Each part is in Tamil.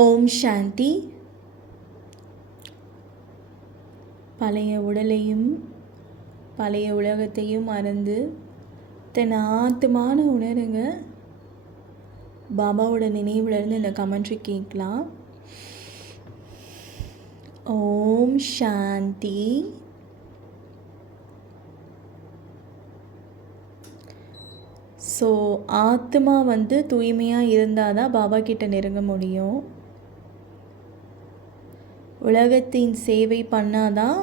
ஓம் சாந்தி. பழைய உடலையும் பழைய உலகத்தையும் மறந்து தன் ஆத்துமான உணருங்க. பாபாவோட நினைவுலேருந்து இந்த கமெண்ட்ரி கேட்கலாம். ஓம் சாந்தி. ஸோ ஆத்மா வந்து தூய்மையாக இருந்தால் தான் பாபா கிட்ட நெருங்க முடியும். உலகத்தின் சேவை பண்ணாதான்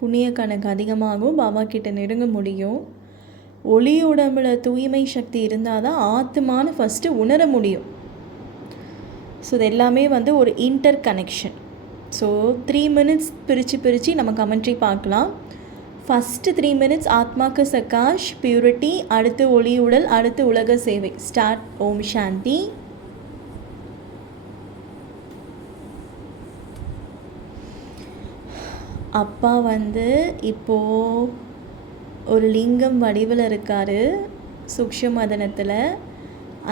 புண்ணிய கணக்கு அதிகமாகும் பாபா கிட்ட நெருங்க முடியும். ஒளி உடம்புல தூய்மை சக்தி இருந்தால் தான் ஆத்மான்னு ஃபஸ்ட்டு உணர முடியும். ஸோ இது எல்லாமே வந்து ஒரு inter connection so three minutes பிரித்து பிரித்து நம்ம கமெண்ட்ரி பார்க்கலாம். ஃபஸ்ட்டு த்ரீ மினிட்ஸ் ஆத்மாக்கு சகாஷ் பியூரிட்டி அடுத்து ஒளி உடல் அடுத்து உலக சேவை. ஸ்டார்ட் ஓம் சாந்தி. அப்பா வந்து இப்போது ஒரு லிங்கம் வடிவில் இருக்கார் சுக்ஷமதனத்தில்.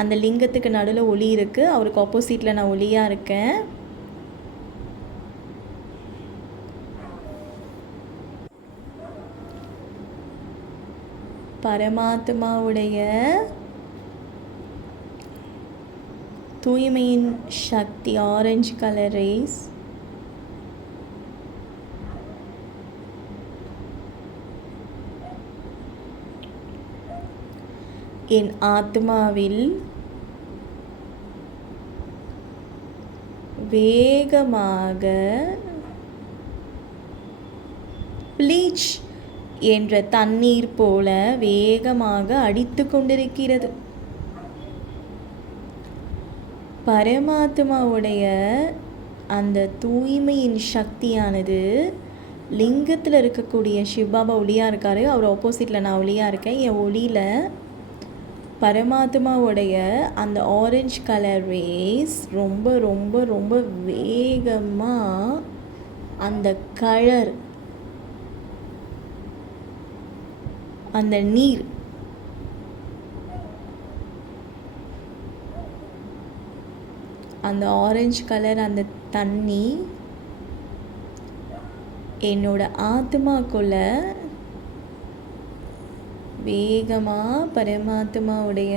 அந்த லிங்கத்துக்கு நடுவில் ஒளி இருக்குது அவருக்கு ஆப்போசிட்டில் நான் ஒளியாக இருக்கேன். பரமாத்மாவுடைய தூய்மையின் சக்தி ஆரஞ்சு கலர் ரேஸ் என் ஆத்மாவில் வேகமாக ப்ளீச் என்ற தண்ணீர் போல வேகமாக அடித்து கொண்டிருக்கிறது. பரமாத்மாவுடைய அந்த தூய்மையின் சக்தியானது லிங்கத்தில் இருக்கக்கூடிய சிவபாபா ஒளியாக இருக்கார். அவர் ஆப்போசிட்டில் நான் ஒளியாக இருக்கேன். என் ஒளியில் பரமாத்மாவுடைய அந்த ஆரஞ்சு கலர் ரேஸ் ரொம்ப ரொம்ப ரொம்ப வேகமாக அந்த கலர் அந்த நீர் அந்த ஆரஞ்சு கலர் அந்த தண்ணி என்னோட ஆத்மாக்குள்ள வேகமாக பரமாத்மாவுடைய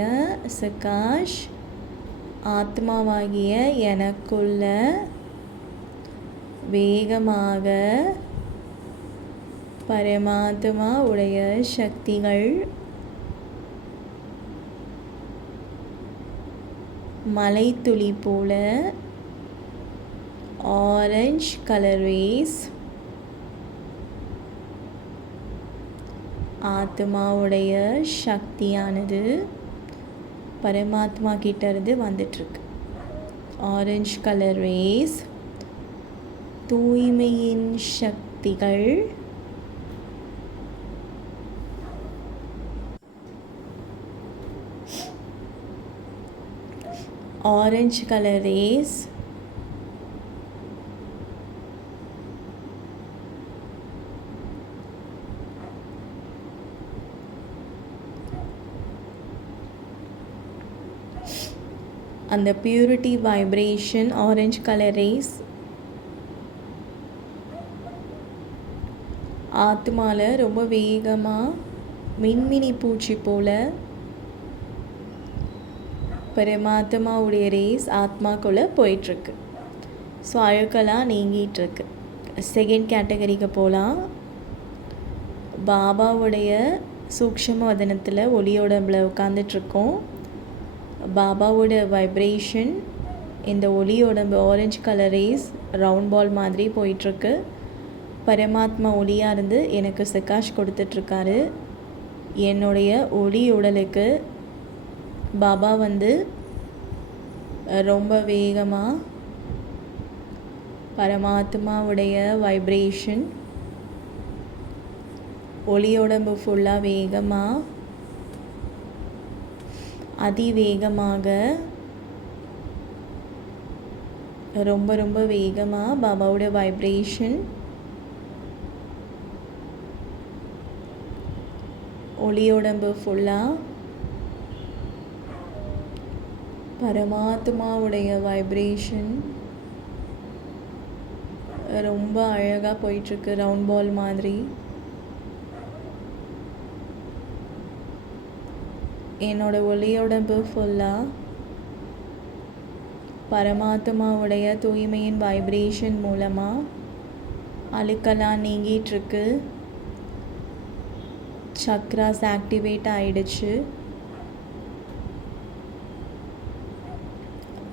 சகாஷ் ஆத்மாவாகிய எனக்குள்ள வேகமாக பரமாத்மா உடைய சக்திகள் மலைத்துளி போல ஆரஞ்ச் கலர் ஆத்மாவுடைய சக்தியானது பரமாத்மா கிட்டேருந்து வந்துட்டுருக்கு ஆரஞ்ச் கலர் வேஸ் தூய்மையின் சக்திகள். ஆரஞ்சு கலர் ரேஸ் அந்த purity vibration orange colour rays ஆத்மாவில் ரொம்ப வேகமாக மின்மினி பூச்சி போல் பரமாத்மாவுடைய ரேஸ் ஆத்மாக்குள்ளே போயிட்டுருக்கு. ஸோ அழுக்கெல்லாம் நீங்கிட்டுருக்கு. செகண்ட் கேட்டகரிக்கு போகலாம் பாபாவுடைய சூக்ஷம வதனத்தில் ஒளியோட உட்காந்துட்ருக்கோம் பாபாவோட வைப்ரேஷன் இந்த ஒளியோட orange colour rays round ball மாதிரி போயிட்டுருக்கு. பரமாத்மா ஒளியாக இருந்து எனக்கு சிக்காஷ் கொடுத்துட்ருக்காரு என்னுடைய ஒளி உடலுக்கு பாபா வந்து ரொம்ப வேகமாக பரமாத்மாவுடைய வைப்ரேஷன் ஒளியோடம்பு ஃபுல்லாக வேகமாக அதிவேகமாக ரொம்ப ரொம்ப வேகமாக பாபாவோட வைப்ரேஷன் ஒளியோடம்பு ஃபுல்லாக பரமாத்மாவுடைய வைப்ரேஷன் ரொம்ப அழகாக போயிட்டுருக்கு ரவுண்ட் பால் மாதிரி. என்னோட ஒளியுடம்பு ஃபுல்லாக பரமாத்மாவுடைய தூய்மையின் வைப்ரேஷன் மூலமாக அழுக்கெல்லாம் நீங்கிட்டுருக்கு. சக்ராஸ் ஆக்டிவேட் ஆயிடுச்சு.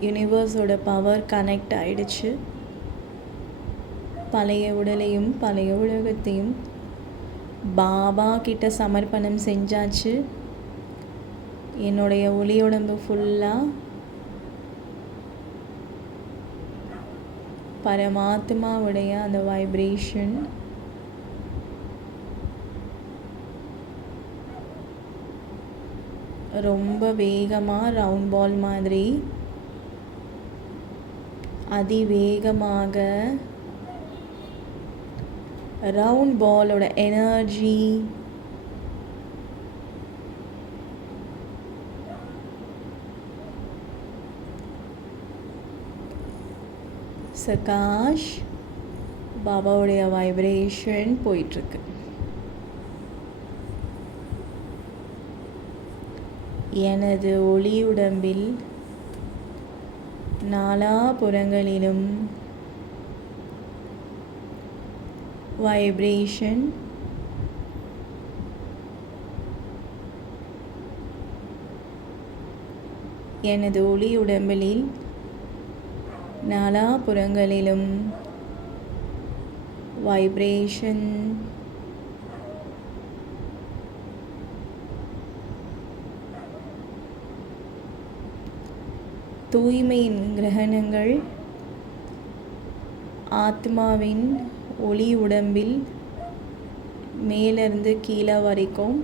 யூனிவர்ஸோட பவர் கனெக்ட் ஆயிடுச்சு. பழைய உடலையும் பழைய உலகத்தையும் பாபா கிட்ட சமர்ப்பணம் செஞ்சாச்சு. என்னுடைய ஒளியுடம்பு ஃபுல்லாக பரமாத்மாவுடைய அந்த வைப்ரேஷன் ரொம்ப வேகமாக ரவுண்ட் பால் மாதிரி அதிவேகமாக ரவுண்ட் பாலோட எனர்ஜி சகாஷ் பாபாவுடைய வைப்ரேஷன் போயிட்டுருக்கு. எனது ஒளியுடம்பில் நாலாபுறங்களிலும் வைப்ரேஷன் எனது ஒளி உடம்பில் நாலாபுறங்களிலும் வைப்ரேஷன் தூய்மையின் கிரகணங்கள் ஆத்மாவின் ஒளி உடம்பில் மேலேருந்து கீழே வரைக்கும்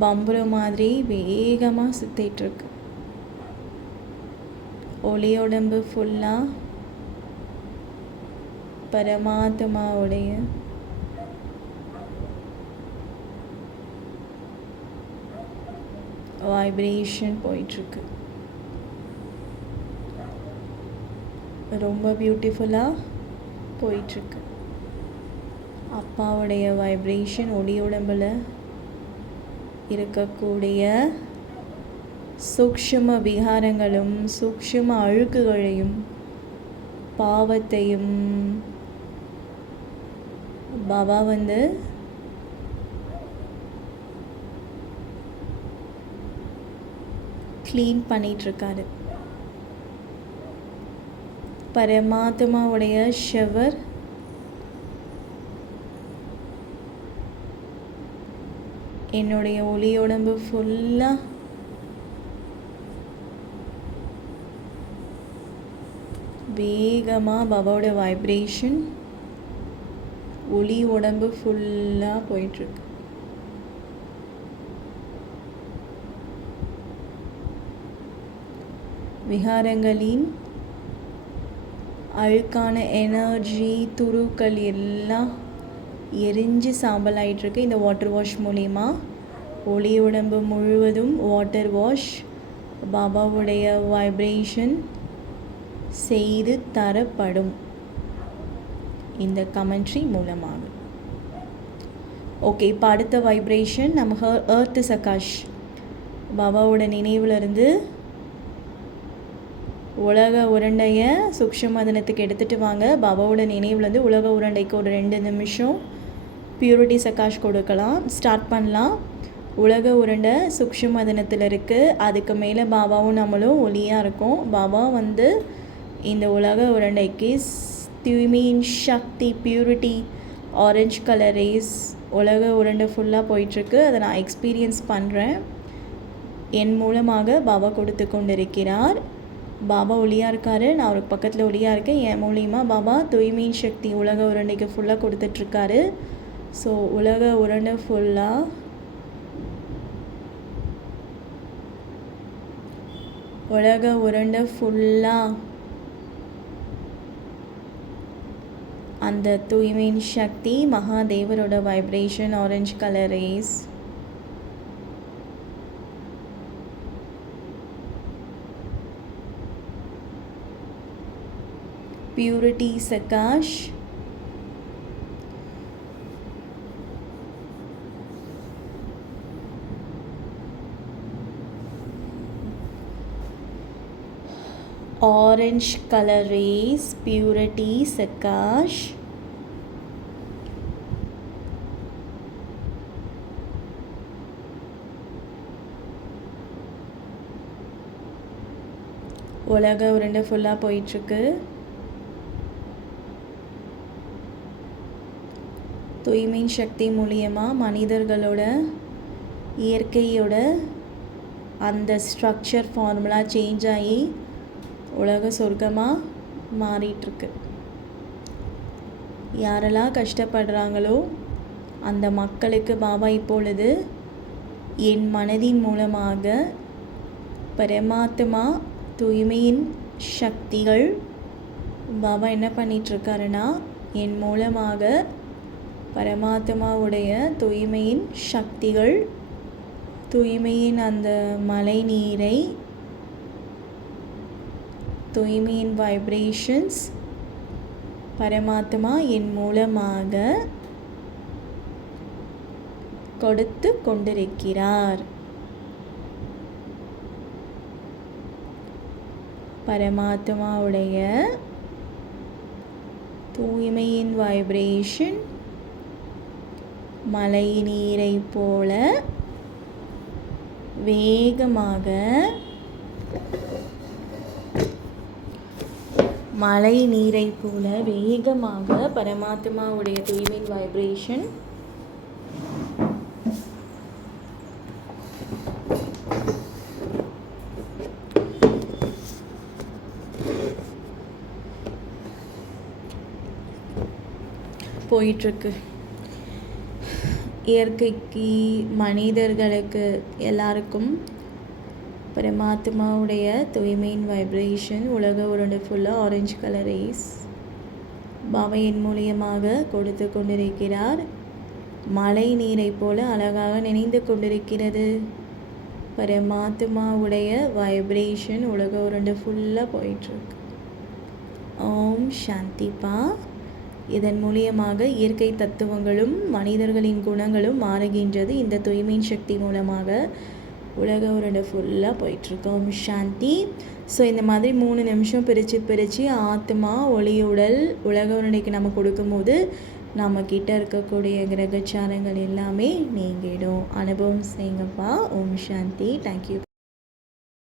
பம்புற மாதிரி வேகமாக சுற்றிட்டுருக்கு ஒளியுடம்பு ஃபுல்லாக பரமாத்மாவுடைய வைப்ரேஷன் போயிட்டுருக்கு. ரொம்ப பியூட்டிஃபுல்லாக போயிட்டுருக்கு. அப்பாவுடைய வைப்ரேஷன் ஒளி உடம்பில் இருக்கக்கூடிய சூக்ஷ்ம விகாரங்களும் சூக்ஷ்ம அழுக்குகளையும் பாவத்தையும் பாபா வந்து க்ளீன் பண்ணிகிட்ருக்காரு பரமாத்மாவுடைய ஷவர் என்னுடைய ஒளியுடம்பு ஃபுல்லாக வேகமாக பாபாவோட வைப்ரேஷன் ஒளி உடம்பு ஃபுல்லாக போயிட்டுருக்கு. விகாரங்களின் அழுக்கான எனர்ஜி துருக்கள் எல்லாம் எரிஞ்சு சாம்பல் ஆகிட்டுருக்கு இந்த வாட்டர் வாஷ் மூலிமா ஒளி உடம்பு முழுவதும் வாட்டர் வாஷ் பாபாவுடைய வைப்ரேஷன் செய்து தரப்படும் இந்த கமெண்ட்ரி மூலமாக ஓகே இப்போ அடுத்த வைப்ரேஷன் நம்ம ஏர்த்து சகாஷ் பாபாவோட நினைவுலேருந்து உலக உருண்டையை சுக்ஷமதனத்துக்கு எடுத்துகிட்டு வாங்க. பாபாவோட நினைவுலேருந்து உலக உருண்டைக்கு ஒரு ரெண்டு நிமிஷம் பியூரிட்டி சகாஷ் கொடுக்கலாம். ஸ்டார்ட் பண்ணலாம். உலக உருண்டை சுக்ஷமதனத்தில் இருக்குது அதுக்கு மேலே பாபாவும் நம்மளும் ஒளியாக இருக்கும். பாபா வந்து இந்த உலக உருண்டைக்கு தூய்மையின் சக்தி பியூரிட்டி ஆரஞ்ச் கலர் ரேஸ் உலக உருண்டை ஃபுல்லாக போயிட்டுருக்கு. அதை நான் எக்ஸ்பீரியன்ஸ் பண்ணுறேன் என் மூலமாக பாபா கொடுத்து கொண்டிருக்கிறார். பாபா ஒளியாக இருக்கார். நான் அவருக்கு பக்கத்தில் ஒளியாக இருக்கேன். என் மூலியமாக பாபா தூய்மையின் சக்தி உலக உருண்டைக்கு ஃபுல்லாக கொடுத்துட்ருக்காரு ஸோ உலக உருண்டை ஃபுல்லாக உலக உருண்டை ஃபுல்லாக அந்த தூய்மையின் சக்தி மகாதேவரோட vibration orange colour rays purity சகாஷ் orange color rays purity sakash. உலக உருண்டை ஃபுல்லாக போயிட்டுருக்கு. தூய்மை சக்தி மூலியமாக மனிதர்களோட இயற்கையோட அந்த ஸ்ட்ரக்சர் ஃபார்முலா சேஞ்ச் ஆகி உலக சொர்க்கமாக மாறிட்டுருக்கு. யாரெல்லாம் கஷ்டப்படுறாங்களோ அந்த மக்களுக்கு பாபா இப்பொழுது என் மனதின் மூலமாக பரமாத்மா தூய்மையின் சக்திகள் பாபா என்ன பண்ணிகிட்ருக்காருன்னா என் மூலமாக பரமாத்மாவுடைய தூய்மையின் சக்திகள் தூய்மையின் அந்த மழை நீரை தூய்மையின் வைப்ரேஷன்ஸ் பரமாத்மா என் மூலமாக கொடுத்து கொண்டிருக்கிறார். பரமாத்மாவுடைய தூய்மையின் வைப்ரேஷன் மழை நீரை போல வேகமாக மழை நீரை போல வேகமாக பரமாத்மாவுடைய தூய்மையின் வைப்ரேஷன் போயிட்டுருக்கு. இயற்கைக்கு மனிதர்களுக்கு எல்லாருக்கும் பரமாத்மாவுடைய தூய்மையின் வைப்ரேஷன் உலக உருண்டை ஃபுல்லாக ஆரஞ்சு கலர் ரேஸ் பாவையின் மூலியமாக கொடுத்து கொண்டிருக்கிறார். மழை நீரை போல அழகாக நினைந்து கொண்டிருக்கிறது. பரமாத்மாவுடைய வைப்ரேஷன் உலக உருண்டை ஃபுல்லாக போயிட்டுருக்கு. ஓம் சாந்திப்பா இதன் மூலியமாக இயற்கை தத்துவங்களும் மனிதர்களின் குணங்களும் மாறுகின்றது. இந்த தூய்மையின் சக்தி மூலமாக உலக உருண்டை ஃபுல்லாக போயிட்டுருக்கோம். சாந்தி ஸோ இந்த மாதிரி மூணு நிமிஷம் பிரித்து பிரித்து ஆத்மா ஒளியுடல் உலக உருண்டைக்கு நம்ம கொடுக்கும்போது நம்ம கிட்ட இருக்கக்கூடிய கிரகச்சாரங்கள் எல்லாமே நீங்கிடும். அனுபவம் செய்யுங்கப்பா. ஓம் சாந்தி தேங்க்யூ